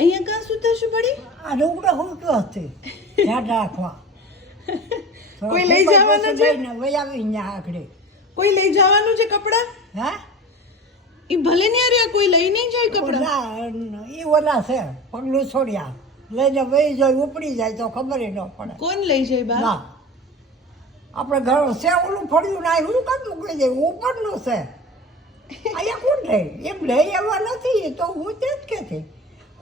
અહીંયા કાં સુતાશું પડી આ લુગડો હું કયો હતી ધ્યાન રાખવા. કોઈ લઈ જવાનું છે? ને વઈ આવી અહીંયા આગળ. કોઈ લઈ જવાનું છે કપડાં? હા? એ ભલે ને અરે કોઈ લઈ નહીં જાય કપડાં. એ ઓલા છે પગલું છોડ્યા. લઈને વહી જાય ઉપડી જાય તો ખબર ન પડે. કોણ લઈ જાય બા આપણે ઘર છે ઓલું ફળ્યું ના એવું કામ મૂકી ઉપર ઉપરનું છે. અહીંયા કોણ રહે એમ લઈ આવવા નથી. તો હું તે જ કે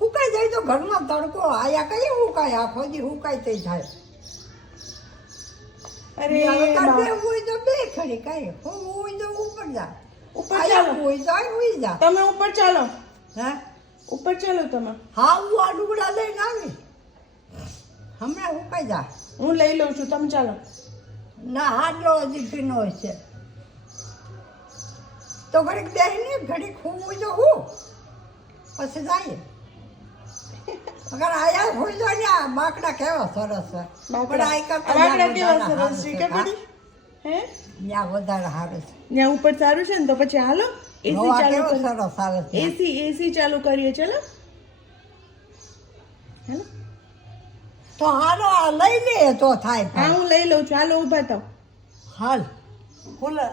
હુકાઈ જાય તો ઘરમાં તડકો આયા કઈ હુકાય આ ફોજી હુકાય તે જાય. અરે હોય તો બે ખડી કઈ હું હોય તો ઉપર જા. ઉપર ચાલો. હોય તો હોય જા. તમે ઉપર ચાલો. હે? ઉપર ચાલો તમે. હા હું આ ડુગડા લઈને આવી. હમણાં હુકાઈ જા. હું લઈ લઉં છું તમે ચાલો. ના હાડલો હજી પીનો છે. તો ઘડીક બેહીને ઘડીક હું તો હું. પછી જાય. અગર આયા હોય તો ને બાકડા કેવા સરસ છે. પણ આ કરતા કેવા સરસ છે કે પડી હે? ત્યાં વધારે સારું છે. ત્યાં ઉપર સારું છે ને તો પછી હાલો એસી ચાલુ સરસ આવે છે. એસી એસી ચાલુ કરીએ ચલો. હાલો. તો હાલો આ લઈ લે તો થાય હા હું લઈ લઉં છું. હાલો ઊભા થાવ. હાલ ખુલે.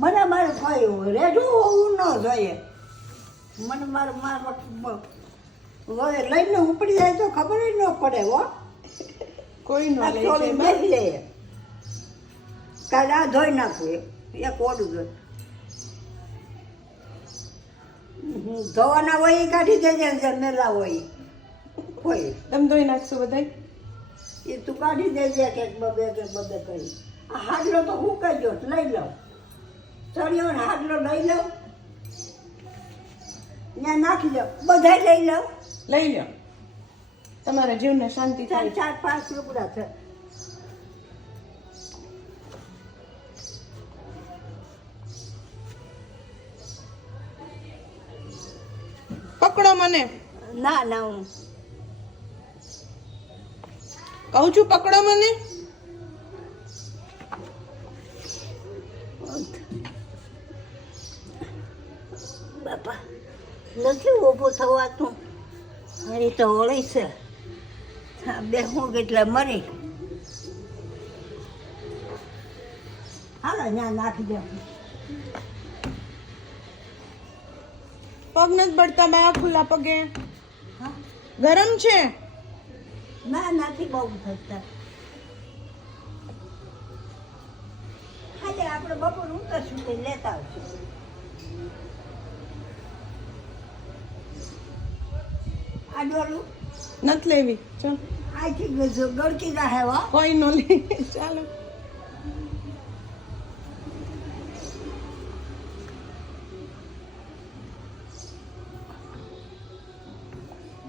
મને મારું કયું રેડું હોવું ન જોઈએ. મને મારે મારે લઈને ઉપડી જાય તો ખબર ન પડે હો. કોઈ નો લે કાલે આ ધોઈ નાખું એક ઓડું ધોઈ. ધોવાના હોય કાઢી દેજે જમેલા હોય ઈ. હોય. તમે ધોઈ નાખશો બધાય? એ તું કાઢી દેજે કે બબે કે બબે કરી. આ હાડલો તો હું કહેજો લઈ લઉં ચણ્યો હાડલો લઈ લઉં ત્યાં નાખી લો બધા લઈ લો લઈ લો તમારા જીવને શાંતિ થાય. ચાર પાંચ લુગડા છે. પકડો મને. ના ના હું. કહું છું પકડો મને. નથી ઊભું થવાતું. મારી તો હોળી છે. હા બે હું કેટલા મરી. હાલો ત્યાં નાખી દો. પગ નથી બળતા બા ખુલ્લા પગે. હા? ગરમ છે? ના નથી બહુ થતા આપણે બપોર ઉતરશું તે લેતા આવશું. આ ડોલું નથી લેવી ચાલ આથી ગજ- ગળકી જાહે હો કોઈ નો લે ચાલો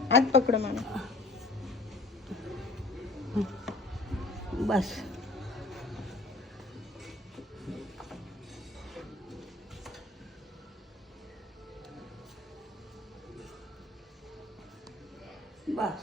હાથ પકડો મને બસ Vas.